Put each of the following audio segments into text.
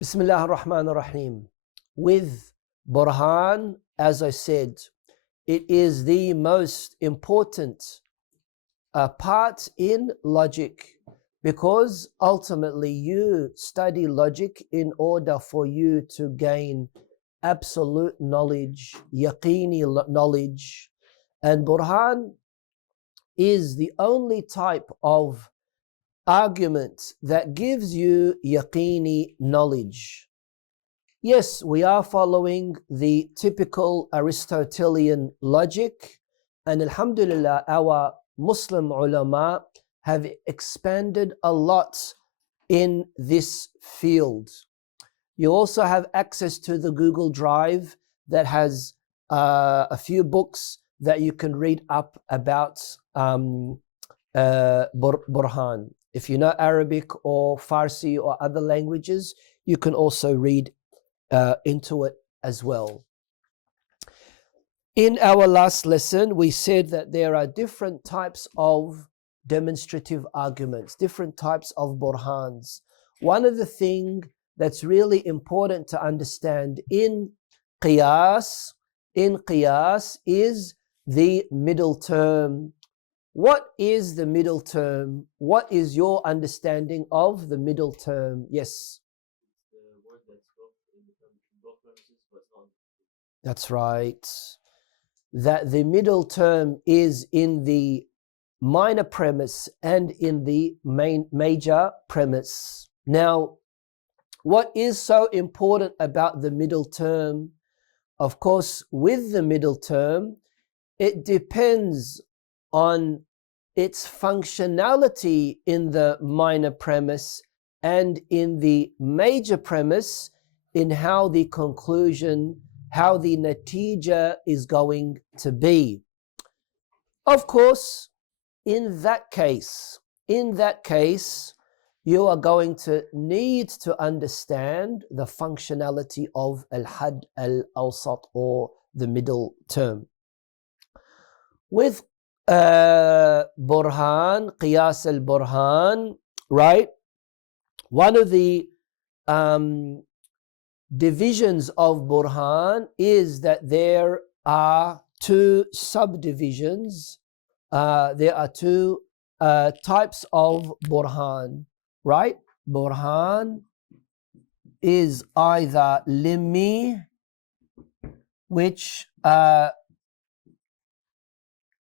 Bismillah ar-Rahman ar-Rahim. With Burhan, as I said, it is the most important part in logic, because ultimately you study logic in order for you to gain absolute knowledge, yaqini knowledge. And Burhan is the only type of argument that gives you yaqini knowledge. Yes, we are following the typical Aristotelian logic, and alhamdulillah, our Muslim ulama have expanded a lot in this field. You also have access to the Google Drive that has a few books that you can read up about Burhan. If you know Arabic or Farsi or other languages, you can also read into it as well. In our last lesson, we said that there are different types of demonstrative arguments, different types of burhans. One of the things that's really important to understand in qiyas is the middle term. What is the middle term? What is your understanding of the middle term? Yes. The word that's in both premises, but not. That's right. That the middle term is in the minor premise and in the major premise. Now, what is so important about the middle term? Of course, with the middle term, it depends on its functionality in the minor premise and in the major premise, in how the conclusion, how the natija is going to be. Of course, in that case, you are going to need to understand the functionality of al-had al-awsat, or the middle term. With Burhan, Qiyas al-Burhan, right? One of the divisions of Burhan is that there are two subdivisions. There are two types of Burhan, right? Burhan is either limmi, which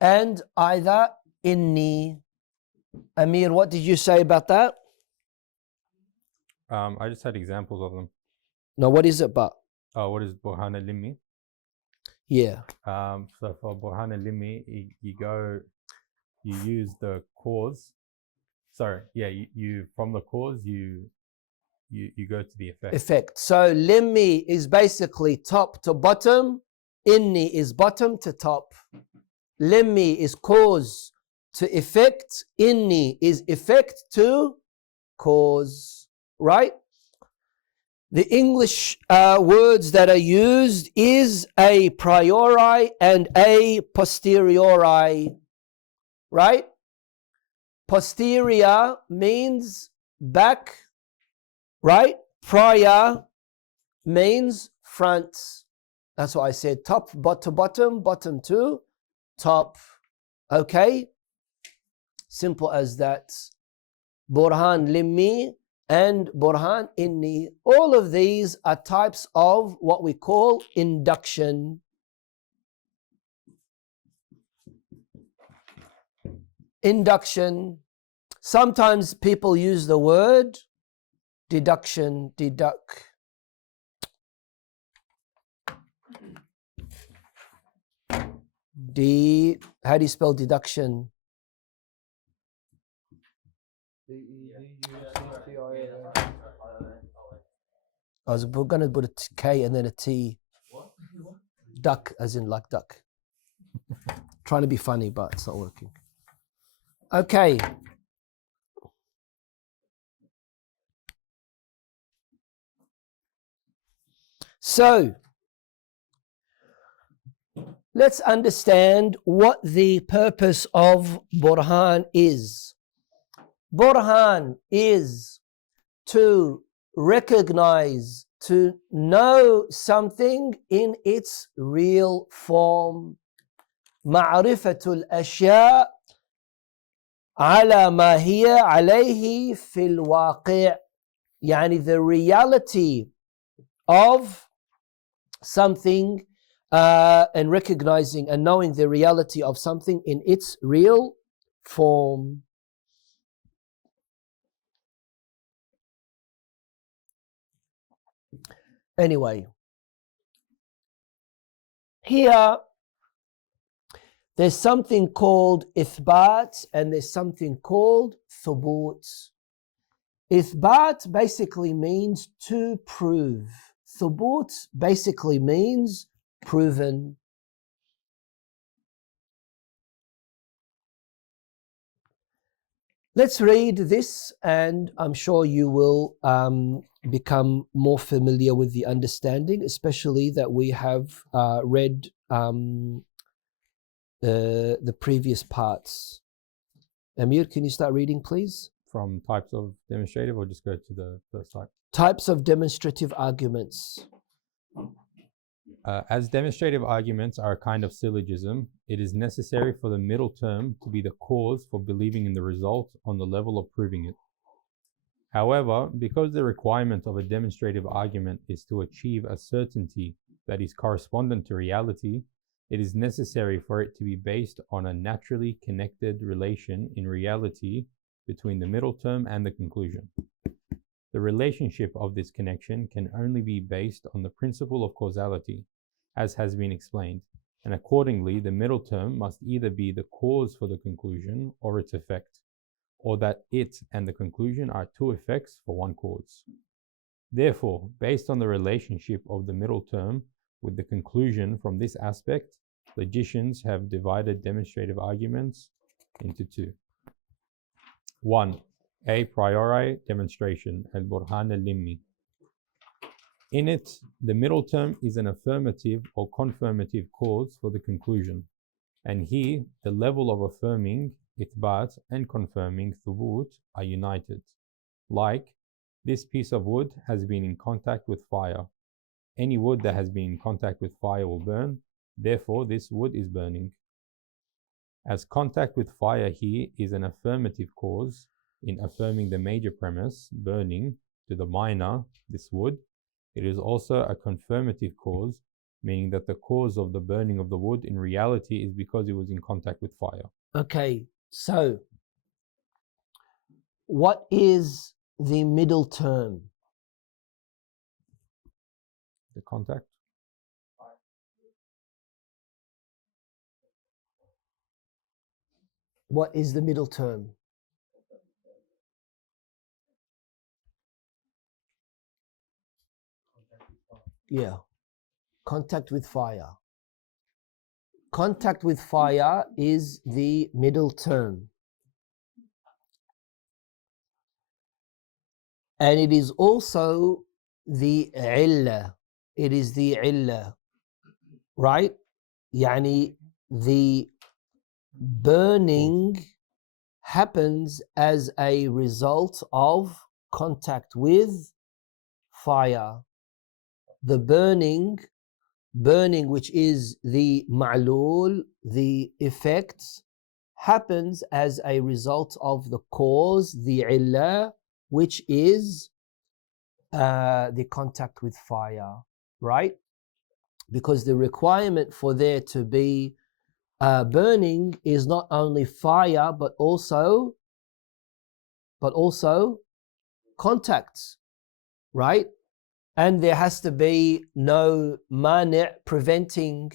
and either inni. Amir, what did you say about that? I just had examples of them. No, what is it but? What is Burhan al-Limmi? Yeah. So for Burhan al-Limmi, you use the cause. Sorry, yeah, you from the cause you go to the effect. Effect. So limmi is basically top to bottom. Inni is bottom to top. Limmi is cause to effect. Inni is effect to cause. Right? The English words that are used is a priori and a posteriori. Right? Posterior means back. Right? Prior means front. That's what I said. Top to bottom, bottom to top. Okay? Simple as that. Burhan limmi and Burhan inni. All of these are types of what we call induction. Induction. Sometimes people use the word deduction, deduct. How do you spell deduction? I was going to put a K and then a T. What? Duck, as in like duck. Trying to be funny, but it's not working. Okay. So, let's understand what the purpose of Burhan is. Burhan is to recognize, to know something in its real form. معرفة الأشياء على ما هي عليه في الواقع. يعني the reality of something and recognizing and knowing the reality of something in its real form. Anyway, here there's something called ithbat and there's something called thubut. Ithbat basically means to prove. Thubut basically means proven. Let's read this and I'm sure you will become more familiar with the understanding, especially that we have read the previous parts. Amir, can you start reading, please? From types of demonstrative, or just go to the first type? Types of demonstrative arguments. As demonstrative arguments are a kind of syllogism, it is necessary for the middle term to be the cause for believing in the result on the level of proving it. However, because the requirement of a demonstrative argument is to achieve a certainty that is correspondent to reality, it is necessary for it to be based on a naturally connected relation in reality between the middle term and the conclusion. The relationship of this connection can only be based on the principle of causality, as has been explained, and accordingly the middle term must either be the cause for the conclusion or its effect, or that it and the conclusion are two effects for one cause. Therefore, based on the relationship of the middle term with the conclusion from this aspect, logicians have divided demonstrative arguments into two. 1. A priori demonstration, al-Burhan al-Limmi. In it, the middle term is an affirmative or confirmative cause for the conclusion, and here the level of affirming ithbat and confirming thubut are united. Like, this piece of wood has been in contact with fire. Any wood that has been in contact with fire will burn, therefore this wood is burning. As contact with fire here is an affirmative cause in affirming the major premise, burning, to the minor, this wood, it is also a confirmative cause, meaning that the cause of the burning of the wood in reality is because it was in contact with fire. Okay, so what is the middle term? The contact? What is the middle term? Yeah, contact with fire. Contact with fire is the middle term. And it is also the illah. It is the illah, right? Yani the burning happens as a result of contact with fire. The burning which is the ma'lul, the effect, happens as a result of the cause, the illah, which is the contact with fire, right? Because the requirement for there to be burning is not only fire but also contacts, right? And there has to be no mani' preventing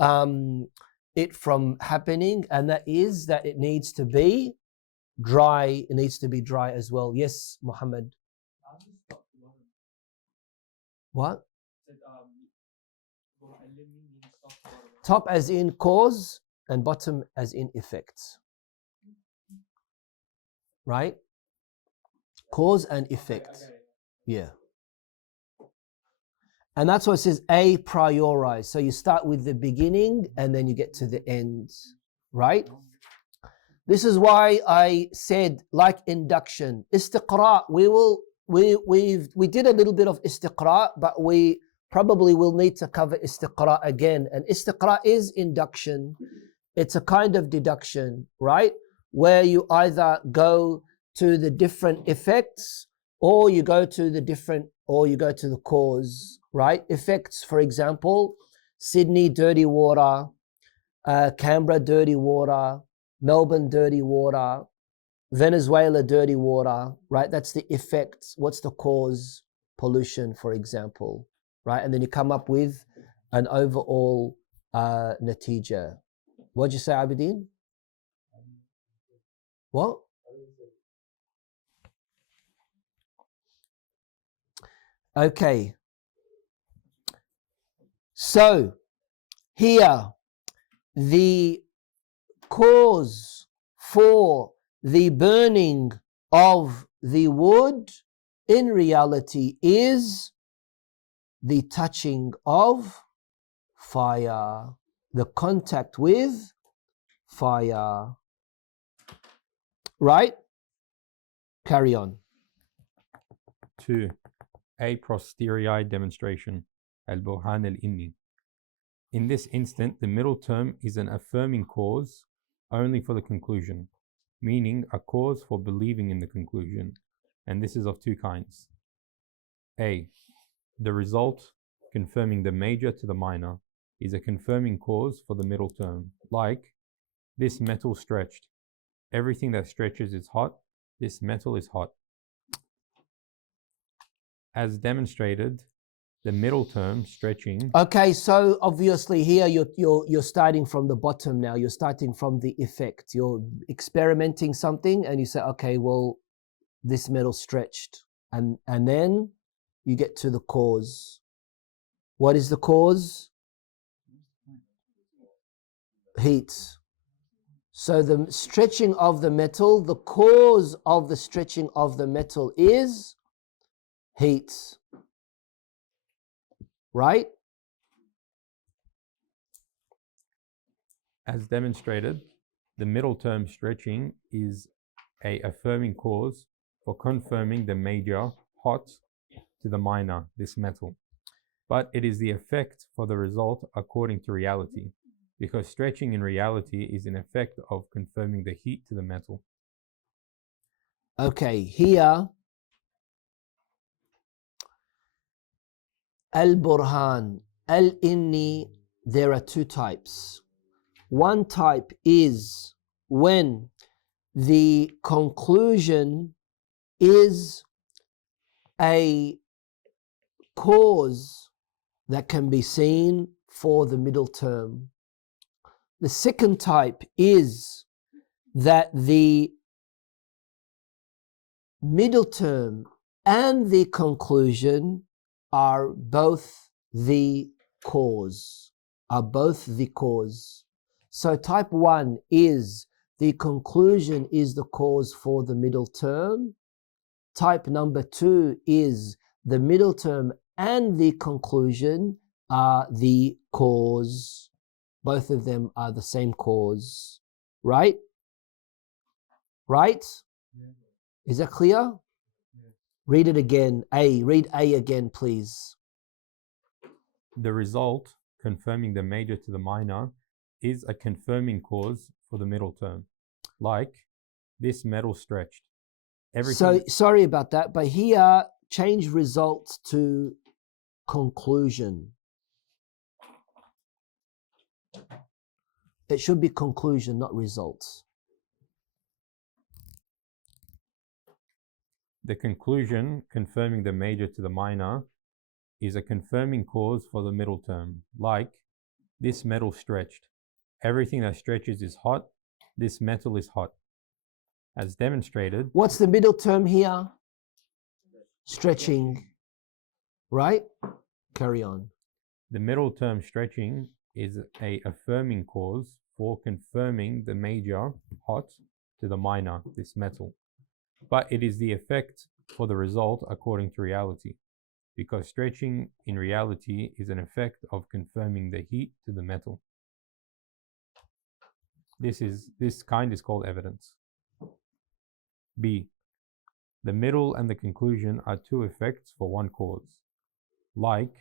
it from happening, and that is that it needs to be dry. It needs to be dry as well. Yes, Muhammad. What? Top as in cause and bottom as in effects. Right? Cause and effect. Yeah. And that's why it says a priori. So you start with the beginning and then you get to the end. Right? This is why I said, like induction, istiqra, we we did a little bit of istiqra, but we probably will need to cover istiqra again. And istiqra is induction. It's a kind of deduction, right? Where you either go to the different effects or you go to the cause, right? Effects, for example, Sydney dirty water, Canberra dirty water, Melbourne dirty water, Venezuela dirty water, right? That's the effects. What's the cause? Pollution, for example, right? And then you come up with an overall natija. What'd you say, Abidin? What? Okay. So here, the cause for the burning of the wood in reality is the touching of fire, the contact with fire. Right? Carry on. 2. A posteriori demonstration, al-Burhan al-Inni. In this instant, the middle term is an affirming cause only for the conclusion, meaning a cause for believing in the conclusion, and this is of two kinds. A. The result, confirming the major to the minor, is a confirming cause for the middle term, like, this metal stretched. Everything that stretches is hot. This metal is hot. As demonstrated, the middle term, stretching. Okay, so obviously here you're starting from the bottom now. You're starting from the effect. You're experimenting something and you say, okay, well, this metal stretched. And then you get to the cause. What is the cause? Heat. So the stretching of the metal, the cause of the stretching of the metal is heat. Right? As demonstrated, the middle term stretching is a affirming cause for confirming the major, hot, to the minor, this metal. But it is the effect for the result according to reality, because stretching in reality is an effect of confirming the heat to the metal. Okay, here, al-Burhan, al-Inni, there are two types. One type is when the conclusion is a cause that can be seen for the middle term. The second type is that the middle term and the conclusion are both the cause, So type 1 is the conclusion is the cause for the middle term. Type number 2 is the middle term and the conclusion are the cause. Both of them are the same cause. Right? Right? Yeah. Is that clear? Yeah. Read it again. Read A again, please. The result, confirming the major to the minor, is a confirming cause for the middle term, like this metal stretched. So sorry about that, but here change results to conclusion. It should be conclusion, not results. The conclusion, confirming the major to the minor, is a confirming cause for the middle term, like this metal stretched. Everything that stretches is hot. This metal is hot. As demonstrated. What's the middle term here? Stretching. Right? Carry on. The middle term stretching is a affirming cause for confirming the major, hot, to the minor, this metal. But it is the effect for the result according to reality, because stretching in reality is an effect of confirming the heat to the metal. This kind is called evidence. B. The middle and the conclusion are two effects for one cause. Like,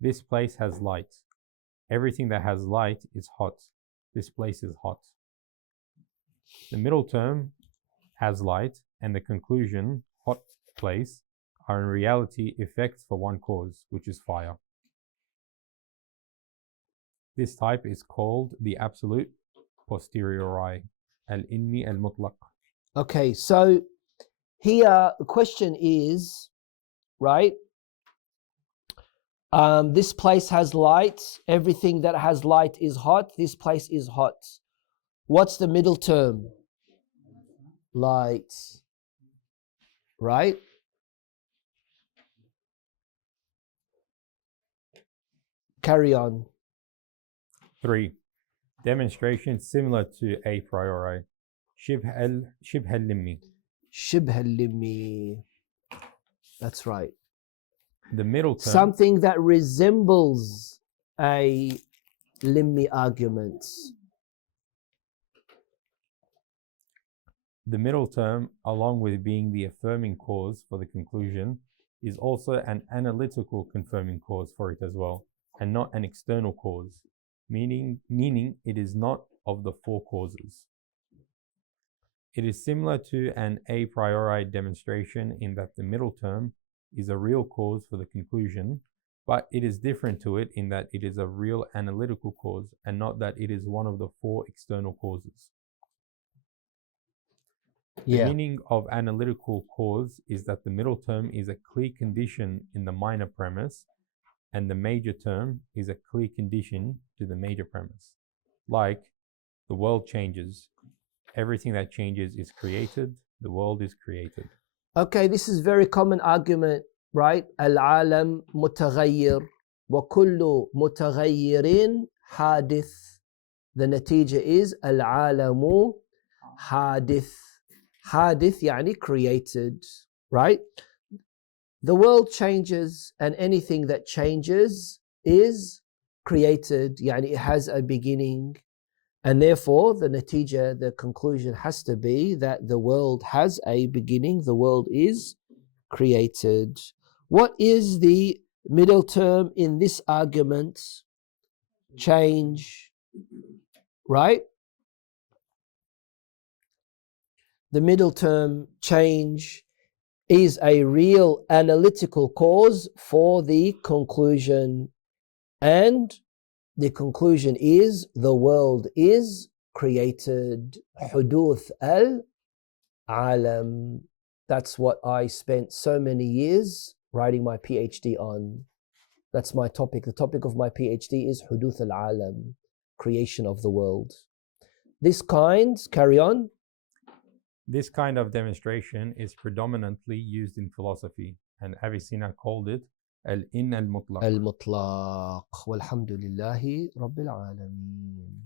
this place has light. Everything that has light is hot. This place is hot. The middle term, has light, and the conclusion, hot place, are in reality effects for one cause, which is fire. This type is called the absolute posteriori, al-inni al-mutlaq. Okay, so here the question is, right? This place has light. Everything that has light is hot. This place is hot. What's the middle term? Light. Right? Carry on. 3. Demonstration similar to a priori. شبه اللمي. شبه اللمي. That's right. The middle term. Something that resembles a limmi argument. The middle term, along with being the affirming cause for the conclusion, is also an analytical confirming cause for it as well, and not an external cause, meaning it is not of the four causes. It is similar to an a priori demonstration in that the middle term is a real cause for the conclusion, but it is different to it in that it is a real analytical cause and not that it is one of the four external causes. The meaning of analytical cause is that the middle term is a clear condition in the minor premise, and the major term is a clear condition to the major premise. Like, the world changes. Everything that changes is created. The world is created. Okay, this is very common argument, right? Al-alam mutaghayyir wa kullu mutaghayyirin hadith. The natija is al-alamu hadith. Hadith yani created, right? The world changes and anything that changes is created, yani it has a beginning. And therefore, the natija, the conclusion has to be that the world has a beginning, the world is created. What is the middle term in this argument? Change, right? The middle term, change, is a real analytical cause for the conclusion. And the conclusion is the world is created. Huduth al-alam. That's what I spent so many years writing my PhD on. That's my topic. The topic of my PhD is Huduth al-alam, creation of the world. This kind, carry on. This kind of demonstration is predominantly used in philosophy, and Avicenna called it al-in al-mutlaq. Al-mutlaq. Walhamdulillahi Rabbil Alameen.